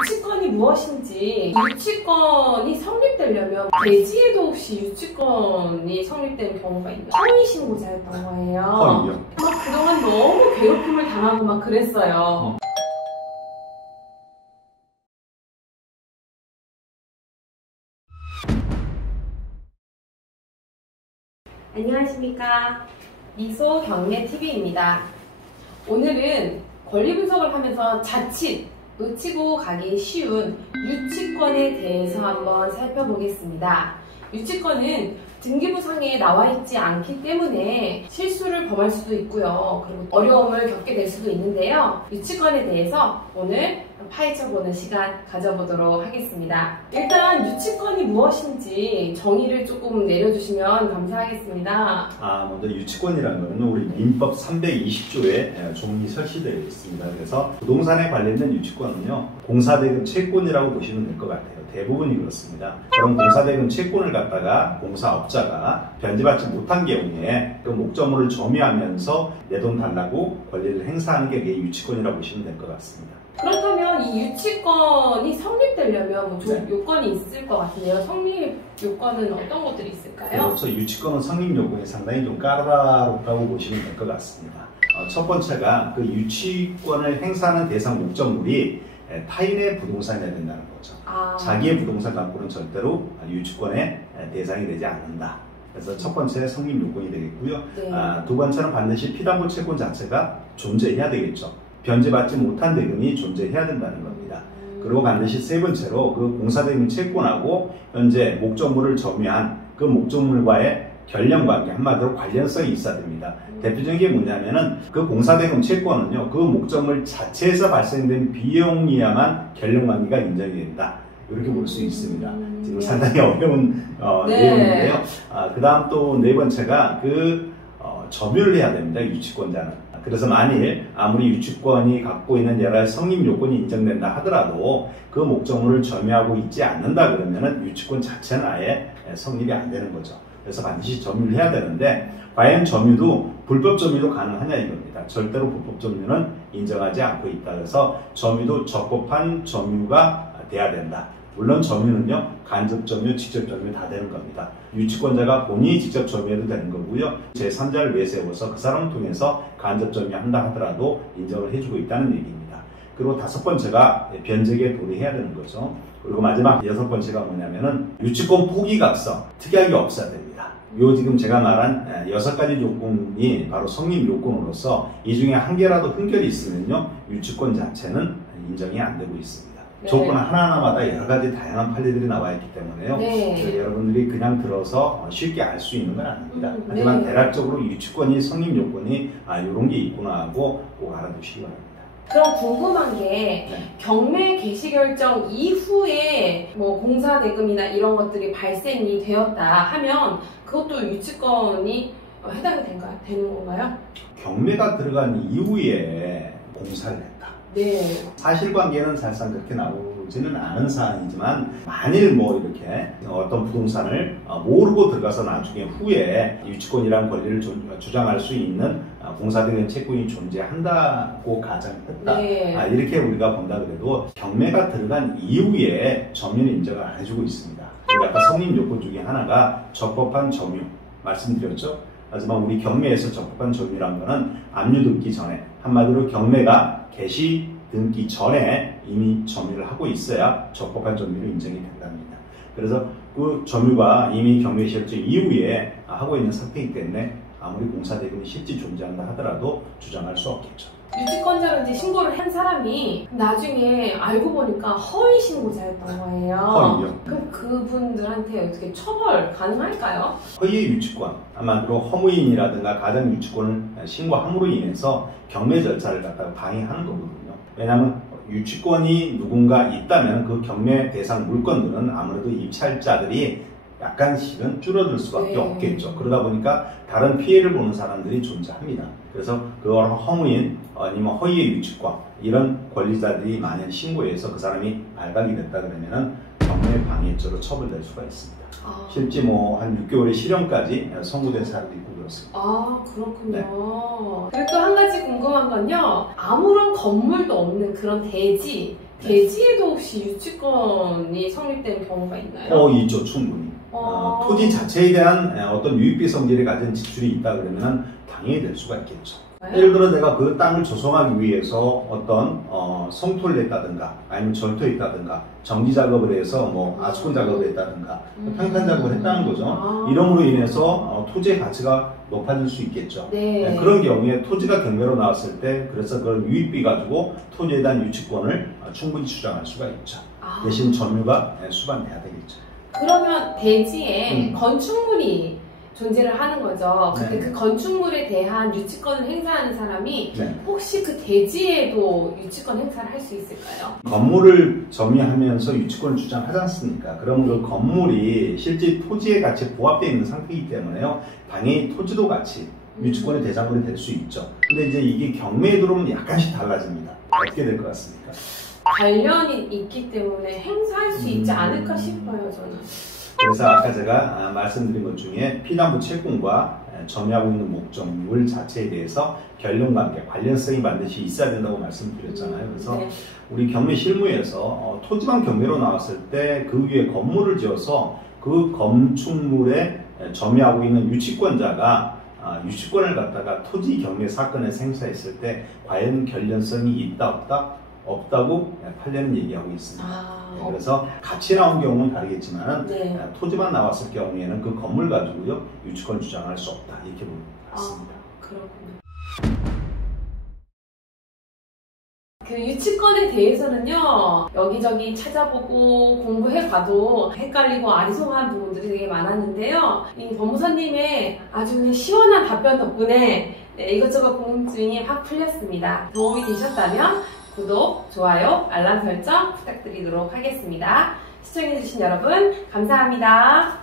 유치권이 무엇인지, 유치권이 성립되려면 대지에도 혹시 유치권이 성립된 경우가 있나요? 허위 신고자였던 거예요. 허위요? 막 그동안 너무 괴롭힘을 당하고 막 그랬어요. 안녕하십니까, 미소 경매 TV입니다. 오늘은 권리 분석을 하면서 자칫 놓치고 가기 쉬운 유치권에 대해서 한번 살펴보겠습니다. 유치권은 등기부상에 나와 있지 않기 때문에 실수를 범할 수도 있고요. 그리고 어려움을 겪게 될 수도 있는데요. 유치권에 대해서 오늘 파헤쳐보는 시간 가져보도록 하겠습니다. 일단 유치권이 무엇인지 정의를 조금 내려주시면 감사하겠습니다. 먼저 유치권이라는 것은 우리 민법 320조에 종이 설치되어 있습니다. 그래서 부동산에 관련된 유치권은요, 공사대금 채권이라고 보시면 될 것 같아요. 대부분이 그렇습니다. 그런 공사대금 채권을 갖다가 공사업자가 변제받지 못한 경우에 그 목적물을 점유하면서 내 돈 달라고 권리를 행사하는 게 유치권이라고 보시면 될 것 같습니다. 그렇다면 이 유치권이 성립되려면 네. 요건이 있을 것 같은데요. 성립 요건은 어떤 것들이 있을까요? 그렇죠. 유치권은 성립 요건이 상당히 좀 까다롭다고 보시면 될 것 같습니다. 첫 번째가 그 유치권을 행사하는 대상 목적물이 타인의 부동산이 된다는 거죠. 자기의 부동산 갖고는 절대로 유치권의 대상이 되지 않는다. 그래서 첫 번째 성립 요건이 되겠고요. 네. 두 번째는 반드시 피담보 채권 자체가 존재해야 되겠죠. 변제받지 못한 대금이 존재해야 된다는 겁니다. 그리고 반드시 세 번째로 그 공사대금 채권하고 현재 목적물을 점유한 그 목적물과의 결연관계, 한마디로 관련성이 있어야 됩니다. 대표적인 게 뭐냐면은 그 공사대금 채권은요, 그 목적물 자체에서 발생된 비용이야만 결연관계가 인정이 된다. 이렇게 볼 수 있습니다. 지금 상당히 어려운 내용인데요. 그 다음 또 네 번째가 점유를 해야 됩니다. 유치권자는. 그래서 만일 아무리 유치권이 갖고 있는 여러 가지 성립 요건이 인정된다 하더라도 그 목적물을 점유하고 있지 않는다 그러면은 유치권 자체는 아예 성립이 안 되는 거죠. 그래서 반드시 점유를 해야 되는데, 과연 점유도 불법 점유도 가능하냐 이겁니다. 절대로 불법 점유는 인정하지 않고 있다. 그래서 점유도 적법한 점유가 돼야 된다. 물론 점유는요, 간접 점유, 직접 점유 다 되는 겁니다. 유치권자가 본인이 직접 점유해도 되는 거고요. 제3자를 내세워서 그 사람을 통해서 간접 점유한다 하더라도 인정을 해주고 있다는 얘기입니다. 그리고 다섯 번째가 변제에 도래해야 되는 거죠. 그리고 마지막 여섯 번째가 뭐냐면은 유치권 포기각성, 특이하게 없어야 됩니다. 요 지금 제가 말한 6가지 요건이 바로 성립 요건으로서 이 중에 한 개라도 흠결이 있으면요, 유치권 자체는 인정이 안 되고 있습니다. 네. 조건 하나하나마다 여러 가지 다양한 판례들이 나와 있기 때문에요. 네. 여러분들이 그냥 들어서 쉽게 알 수 있는 건 아닙니다. 하지만 네. 대략적으로 유치권이 성립 요건이 이런 게 있구나 하고 꼭 알아두시기 바랍니다. 그럼 궁금한 게, 네. 경매 개시 결정 이후에 뭐 공사대금이나 이런 것들이 발생이 되었다 하면 그것도 유치권이 해당이 되는 건가요? 경매가 들어간 이후에 공사를 했다. 네. 사실관계는 사실상 그렇게 나오지는 않은 사안이지만, 만일 뭐 이렇게 어떤 부동산을 모르고 들어가서 나중에 후에 유치권이라는 권리를 주장할 수 있는 공사대금 채권이 존재한다고 가정했다. 네. 이렇게 우리가 본다 그래도 경매가 들어간 이후에 점유는 인정을 안 해주고 있습니다. 그리고 아까 성립 요건 중에 하나가 적법한 점유 말씀드렸죠. 하지만 우리 경매에서 적법한 점유라는 거는 압류 등기 전에, 한마디로 경매가 개시 등기 전에 이미 점유를 하고 있어야 적법한 점유로 인정이 된답니다. 그래서 그 점유가 이미 경매 실제 이후에 하고 있는 상태이기 때문에 아무리 공사대금이 실제 존재한다 하더라도 주장할 수 없겠죠. 유치권자로 이제 신고를 한 사람이 나중에 알고 보니까 허위 신고자였던 거예요. 허위요? 그럼 그분들한테 어떻게 처벌 가능할까요? 허위의 유치권, 한마디로 허무인이라든가 가장 유치권을 신고함으로 인해서 경매 절차를 갖다가 방해하는 거거든요. 왜냐하면 유치권이 누군가 있다면 그 경매 대상 물건들은 아무래도 입찰자들이 약간씩은 줄어들 수밖에 없겠죠. 그러다 보니까 다른 피해를 보는 사람들이 존재합니다. 그래서 그걸 허무인 아니면 허위의 유치권, 이런 권리자들이 만약 신고해서 그 사람이 발각이 됐다 그러면은 경매 방해죄로 처벌될 수가 있습니다. 실제 뭐 한 6개월의 실형까지 선고된 사람도 있고 그렇습니다. 그렇군요. 네. 그리고 또 한 가지 궁금한 건요, 아무런 건물도 없는 그런 대지, 대지에도 혹시 유치권이 성립되는 경우가 있나요? 있죠, 충분히. 토지 자체에 대한 어떤 유익비 성질을 가진 지출이 있다 그러면 당연히 될 수가 있겠죠. 예를 들어 내가 그 땅을 조성하기 위해서 어떤 성토를 했다든가 아니면 절토했다든가 정지 작업을 해서 뭐 아수콘 작업을 했다든가 평탄 작업을 했다는 거죠. 이름으로 인해서 토지의 가치가 높아질 수 있겠죠. 네. 그런 경우에 토지가 경매로 나왔을 때 그래서 그런 유익비 가지고 토지에 대한 유치권을 충분히 주장할 수가 있죠. 대신 점유가 수반돼야 되겠죠. 그러면 대지에 건축물이 존재를 하는 거죠. 근데 그 건축물에 대한 유치권을 행사하는 사람이 혹시 그 대지에도 유치권 행사를 할 수 있을까요? 건물을 점유하면서 유치권을 주장하지 않습니까? 그럼 그 건물이 실제 토지의 가치에 부합되어 있는 상태이기 때문에요. 당연히 토지도 같이 유치권의 대상물이 될 수 있죠. 근데 이제 이게 경매에 들어오면 약간씩 달라집니다. 어떻게 될 것 같습니까? 관련이 있기 때문에 행사할 수 있지 않을까 싶어요, 저는. 그래서 아까 제가 말씀드린 것 중에 피담보 채권과 점유하고 있는 목적물 자체에 대해서 결론관계, 관련성이 반드시 있어야 된다고 말씀드렸잖아요. 그래서 우리 경매 실무에서 토지만 경매로 나왔을 때 그 위에 건물을 지어서 그 건축물에 점유하고 있는 유치권자가 유치권을 갖다가 토지 경매 사건에서 행사했을 때 과연 결련성이 있다 없다고 판례는 얘기하고 있습니다. 그래서 같이 나온 경우는 다르겠지만 토지만 나왔을 경우에는 그 건물 가지고요 유치권 주장할 수 없다 이렇게 보는 것 같습니다. 그렇군요. 그 유치권에 대해서는요 여기저기 찾아보고 공부해봐도 헷갈리고 아리송한 부분들이 되게 많았는데요, 이 법무사님의 아주 그냥 시원한 답변 덕분에 이것저것 궁금증이 확 풀렸습니다. 도움이 되셨다면 구독, 좋아요, 알람 설정 부탁드리도록 하겠습니다. 시청해주신 여러분 감사합니다.